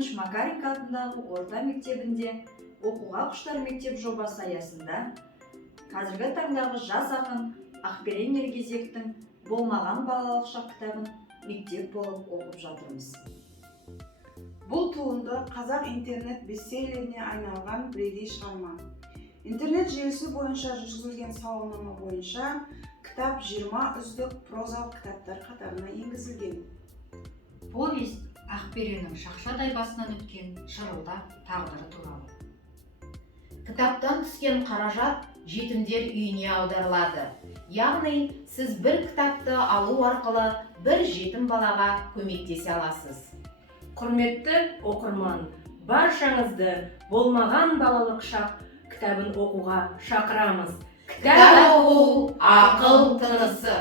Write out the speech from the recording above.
Тыныш Макаренко атындағы орта мектебінде оқуға құштар мектеп жобасы аясында қазіргі таңдағы жас ақын Ақберен Ергезектің болмаған балалық шақ кітабын мектеп болып оқып жатырмыз. Бұл туынды қазақ интернет бестселлеріне айналған бірегей шығарма. Интернет желісі бойынша жүргізілген сауалнама бойынша кітап 20 үздік прозалық кітаптар қатарына енгізілген. Повесть Ақбереннің шақшадай басынан өткен шырылдақ тағдыры туралы. Кітаптан түскен қаражат жетімдер үйіне аударылады. Яғни, сіз бір кітапты алу арқылы бір жетім балаға көмектесе аласыз. Құрметті оқырман, баршаңызды болмаған балалық шақ кітабын оқуға шақырамыз. Кітап оқу ақыл тынысы.